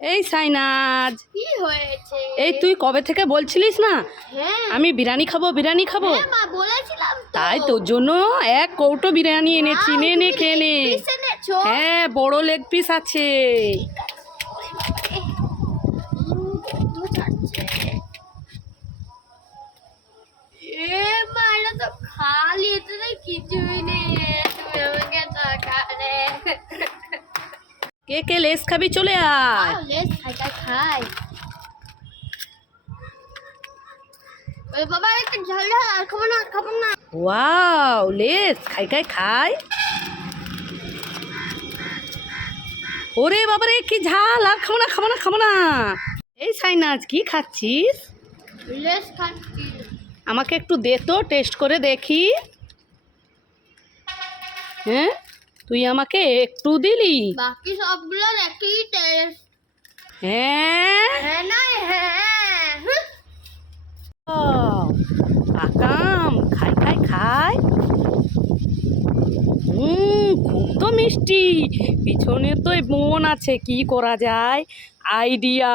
এই সাইনাজ। কি হয়েছে? এই তুই কবে থেকে বলছিলিস না? হ্যাঁ। আমি বিরিয়ানি খাব বিরিয়ানি খাব। হ্যাঁ মা বলেছিলাম তাই তোর জন্য এক কৌটো বিরিয়ানি এনেছি নে নে খেয়ে নে। হ্যাঁ বড় লেগ পিস আছে। এ মা এটা তো খালি এটা কিছুই নেই। তুমি আমাকে টাকা কে কে লেস খাবি? চলে আয়। লেস খাই খাই। বাবা একটু ঝাল ঝাল আর খাব না খাব না। ওয়াও লেস। খাই খাই খাই। ওরে বাবারে কি ঝাল। আর খাব না খাব না খাব না। এই সাইনাজ কি খাচ্ছিস? লেস খাচ্ছি। আমাকে একটু দে তো টেস্ট করে দেখি। হ্যাঁ? তুই আমাকে একটু দিলি? বাকি সবগুলোর একই টেস্ট হ্যাঁ? হ্যাঁ না হ্যাঁ। আকাম খাই খাই খাই। হুম খুব তো মিষ্টি। পিছনে তো মন আছে কি করা যায়? আইডিয়া।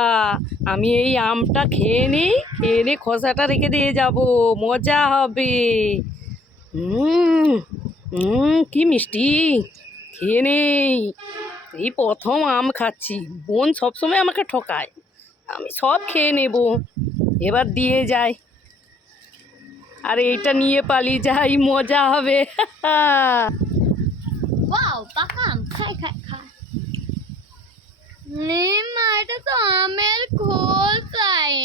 আমি এই আমটা খেয়ে নিই খেয়ে নিয়ে খোসাটা রেখে দিয়ে যাব। মজা হবে। হুম কি মিষ্টি। খেয়ে নেই। এই প্রথম আম খাচ্ছি। বোন সবসময় আমাকে ঠকায়। আমি সব খেয়ে নেব। এবার দিয়ে যাই। আর এইটা নিয়ে পালিয়ে যাই, মজা হবে। এটা তো আমের খোসায়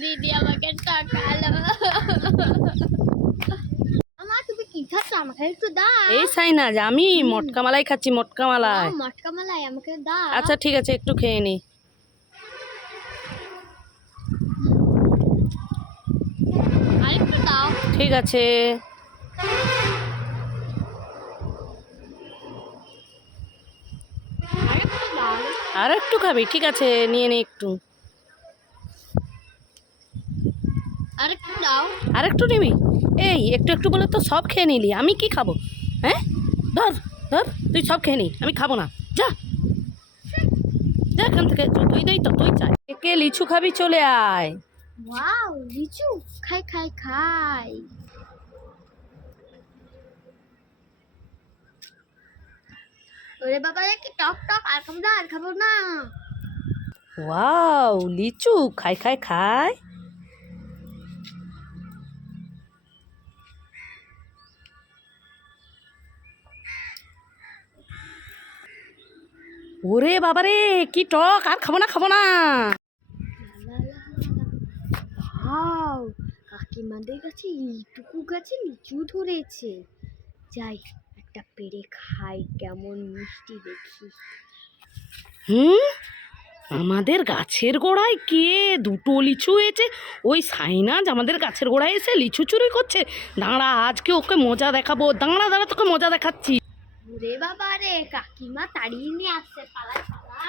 দিদি আমাকে টাকালো আমার তুমি কি খাচ্ছ আমাকে একটু দাও। এই সাইনাজ আমি মটকা মালাই খাচ্ছি মটকা মালাই মটকা মালাই আমাকে দাও। আচ্ছা ঠিক আছে একটু খেয়ে নি। আরেকটু দাও। ঠিক আছে। আর একটু খাবি ঠিক আছে নিয়ে নে একটু। আরেকটু দাও। আর একটু নিবি? এই একটু একটু বলে তো সব খেয়ে নিলি আমি কি খাব? হ্যাঁ? ধর ধর তুই সব খেয়ে নি আমি খাব না। যা। যা এখান থেকে তুই দেই তো তুই চাই। কে লিচু খাবি চলে আয়। ওয়াও লিচু খাই খাই খাই। ওরে বাবা কি টক টক আর খাব না আর খাব না। ওয়াও লিচু খাই খাই খাই। ওরে বাবারে কি টক আর খাব না খাব না। কাকিমাদের কাছে এইটুকু গাছে লিচু ধরেছে। যাই একটা পেড়ে খাই কেমন মিষ্টি দেখি। হুম? আমাদের গাছের গোড়ায় কে? দুটো লিচু হয়েছে। ওই সাইনাজ আমাদের গাছের গোড়ায় এসে লিচু চুরি করছে। দাঁড়া আজকে ওকে মজা দেখাবো। দাঁড়া দাঁড়া তোকে মজা দেখাচ্ছি। ওরে বাবা রে কাকিমা তাড়িয়ে নিয়ে আসছে পালা পালা।